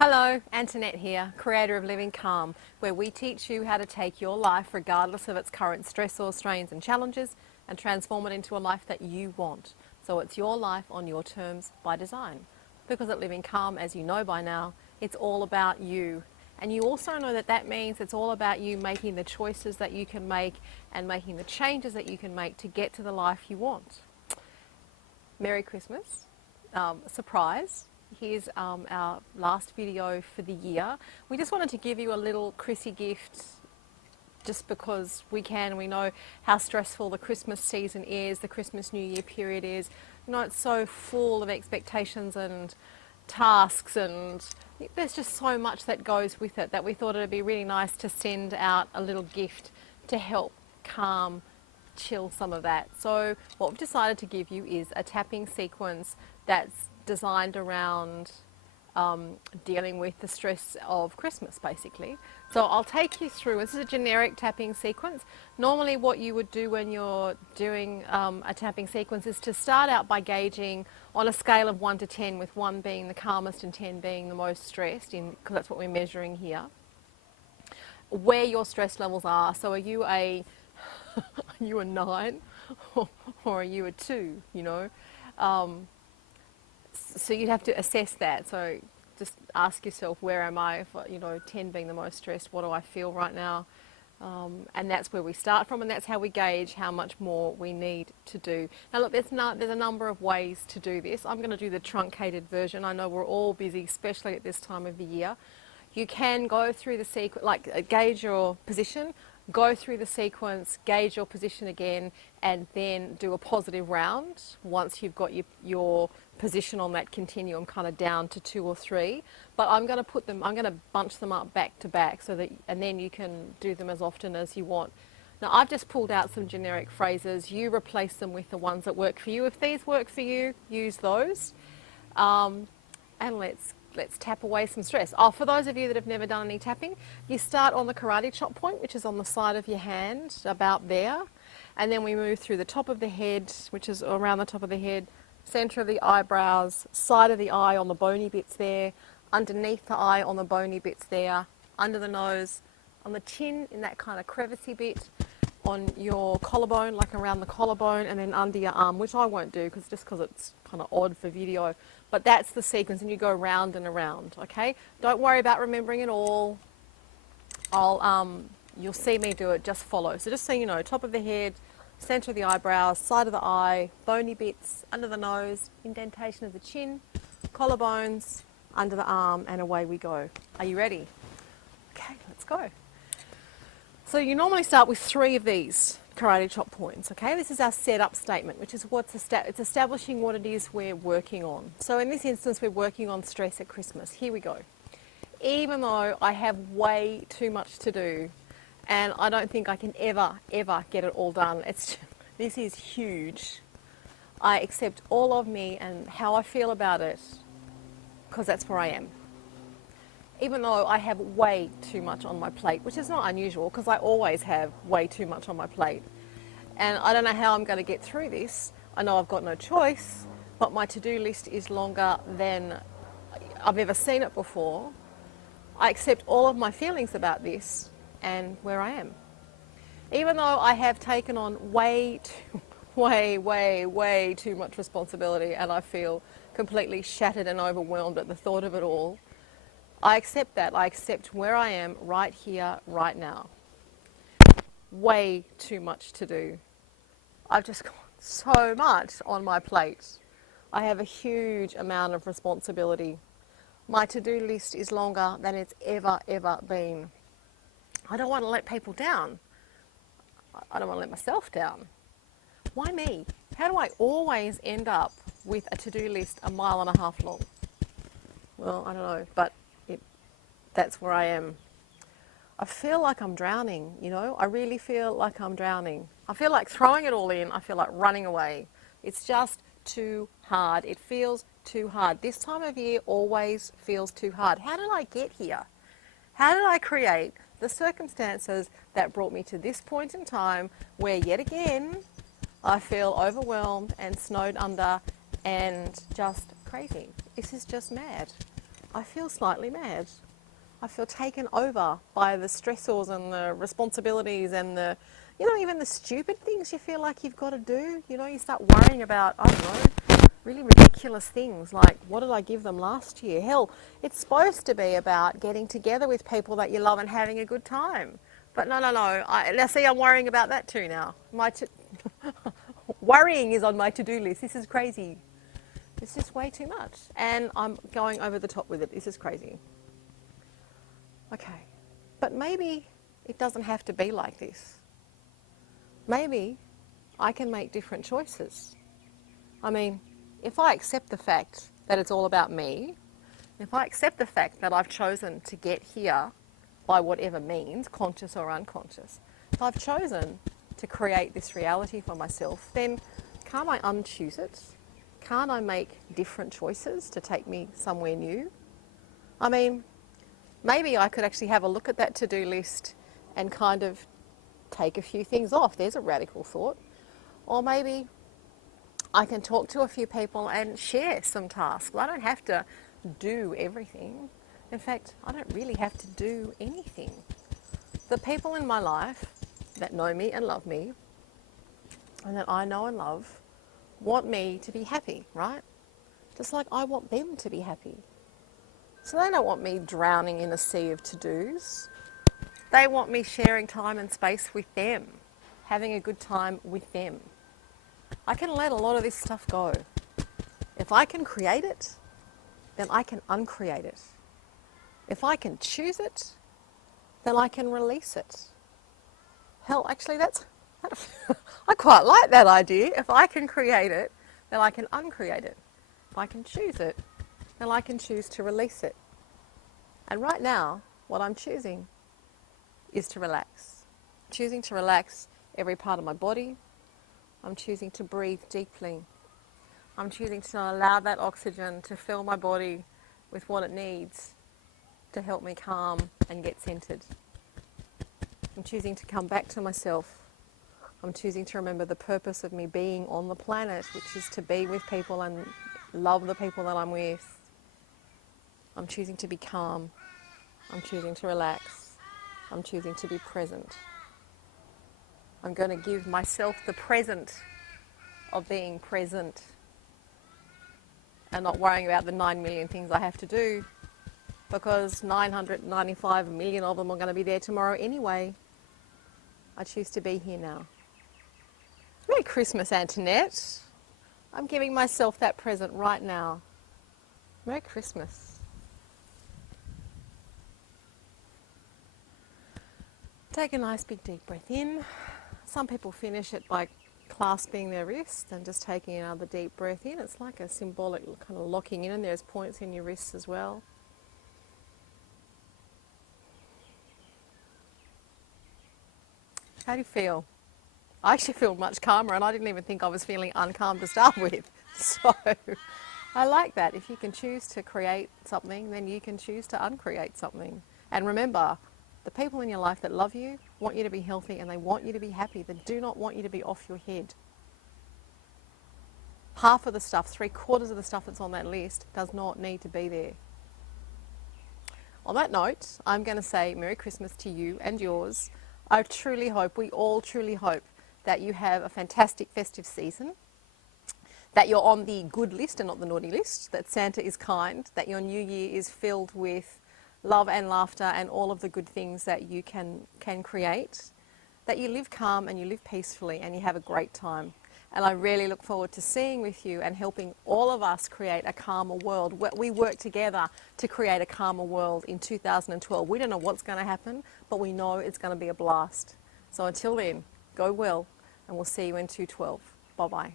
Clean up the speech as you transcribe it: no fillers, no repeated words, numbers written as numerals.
Hello, Antoinette here, creator of Living Calm, where we teach you how to take your life, regardless of its current stressors, strains and challenges, and transform it into a life that you want. So it's your life on your terms by design. Because at Living Calm, as you know by now, it's all about you. And you also know that that means it's all about you making the choices that you can make and making the changes that you can make to get to the life you want. Merry Christmas. Surprise. Here's our last video for the year. We just wanted to give you a little Chrissy gift just because we can. We know how stressful the Christmas season is, the Christmas New Year period is. You know, it's so full of expectations and tasks, and there's just so much that goes with it that we thought it'd be really nice to send out a little gift to help calm, chill some of that. So what we've decided to give you is a tapping sequence that's designed around dealing with the stress of Christmas, basically. So I'll take you through. This is a generic tapping sequence. Normally what you would do when you're doing a tapping sequence is to start out by gauging on a scale of 1 to 10, with 1 being the calmest and 10 being the most stressed, because that's what we're measuring here, where your stress levels are. So are you a are you a 9 or are you a 2, you know? So you'd have to assess that. So just ask yourself, where am I? If, 10 being the most stressed, what do I feel right now? And that's where we start from, and that's how we gauge how much more we need to do. Now look, there's a number of ways to do this. I'm going to do the truncated version. I know we're all busy, especially at this time of the year. You can go through the sequence, gauge your position, go through the sequence, gauge your position again, and then do a positive round once you've got your position on that continuum kind of down to 2 or 3. But I'm going to bunch them up back to back and then you can do them as often as you want. Now I've just pulled out some generic phrases. You replace them with the ones that work for you. If these work for you, use those. And let's tap away some stress. Oh, for those of you that have never done any tapping, you start on the karate chop point, which is on the side of your hand, about there. And then we move through the top of the head, which is around the top of the head, center of the eyebrows, side of the eye on the bony bits there, underneath the eye on the bony bits there, under the nose, on the chin in that kind of crevicey bit, on your collarbone, like around the collarbone, and then under your arm, which I won't do because it's kind of odd for video. But that's the sequence, and you go round and around, okay? Don't worry about remembering it all. You'll see me do it, just follow. So just so you know, top of the head, center of the eyebrows, side of the eye, bony bits, under the nose, indentation of the chin, collarbones, under the arm, and away we go. Are you ready? Okay, let's go. So you normally start with 3 of these karate chop points, okay? This is our setup statement, which is it's establishing what it is we're working on. So in this instance, we're working on stress at Christmas. Here we go. Even though I have way too much to do, and I don't think I can ever get it all done. This is huge. I accept all of me and how I feel about it, because that's where I am. Even though I have way too much on my plate, which is not unusual because I always have way too much on my plate. And I don't know how I'm going to get through this. I know I've got no choice, but my to-do list is longer than I've ever seen it before. I accept all of my feelings about this and where I am. Even though I have taken on way too much responsibility and I feel completely shattered and overwhelmed at the thought of it all, I accept that. I accept where I am right here, right now. Way too much to do. I've just got so much on my plate. I have a huge amount of responsibility. My to-do list is longer than it's ever been. I don't want to let people down. I don't want to let myself down. Why me? How do I always end up with a to-do list 1.5 miles long? Well, I don't know, but that's where I am. I feel like I'm drowning, you know? I really feel like I'm drowning. I feel like throwing it all in. I feel like running away. It's just too hard. It feels too hard. This time of year always feels too hard. How did I get here? How did I create the circumstances that brought me to this point in time where yet again I feel overwhelmed and snowed under and just crazy? This is just mad. I feel slightly mad. I feel taken over by the stressors and the responsibilities and the, even the stupid things you feel like you've got to do. You start worrying about, I don't know, really ridiculous things like, what did I give them last year? Hell, it's supposed to be about getting together with people that you love and having a good time. But no. Now see, I'm worrying about that too now. Worrying is on my to-do list. This is crazy. It's just way too much. And I'm going over the top with it. This is crazy. Okay, but maybe it doesn't have to be like this. Maybe I can make different choices. I mean, if I accept the fact that it's all about me, if I accept the fact that I've chosen to get here by whatever means, conscious or unconscious, if I've chosen to create this reality for myself, then can't I unchoose it? Can't I make different choices to take me somewhere new? I mean, maybe I could actually have a look at that to-do list and kind of take a few things off. There's a radical thought. Or maybe I can talk to a few people and share some tasks. I don't have to do everything. In fact, I don't really have to do anything. The people in my life that know me and love me, and that I know and love, want me to be happy, right? Just like I want them to be happy. So they don't want me drowning in a sea of to-dos. They want me sharing time and space with them, having a good time with them. I can let a lot of this stuff go. If I can create it, then I can uncreate it. If I can choose it, then I can release it. Hell, actually, I quite like that idea. If I can create it, then I can uncreate it. If I can choose it, then I can choose to release it. And right now, what I'm choosing is to relax. Choosing to relax every part of my body. I'm choosing to breathe deeply. I'm choosing to allow that oxygen to fill my body with what it needs to help me calm and get centered. I'm choosing to come back to myself. I'm choosing to remember the purpose of me being on the planet, which is to be with people and love the people that I'm with. I'm choosing to be calm. I'm choosing to relax. I'm choosing to be present. I'm going to give myself the present of being present and not worrying about the 9 million things I have to do, because 995 million of them are going to be there tomorrow anyway. I choose to be here now. Merry Christmas, Antoinette. I'm giving myself that present right now. Merry Christmas. Take a nice big deep breath in. Some people finish it by clasping their wrist and just taking another deep breath in. It's like a symbolic kind of locking in, and there's points in your wrists as well. How do you feel? I actually feel much calmer, and I didn't even think I was feeling uncalm to start with. So I like that. If you can choose to create something, then you can choose to uncreate something. And remember, the people in your life that love you want you to be healthy, and they want you to be happy. They do not want you to be off your head. Half of the stuff, 3/4 of the stuff that's on that list does not need to be there. On that note, I'm going to say Merry Christmas to you and yours. I truly hope, we all truly hope, that you have a fantastic festive season, that you're on the good list and not the naughty list, that Santa is kind, that your new year is filled with love and laughter and all of the good things that you can create, that you live calm and you live peacefully and you have a great time. And I really look forward to seeing with you and helping all of us create a calmer world. We work together to create a calmer world in 2012. We don't know what's going to happen, but we know it's going to be a blast. So until then, go well, and we'll see you in 2012. Bye-bye.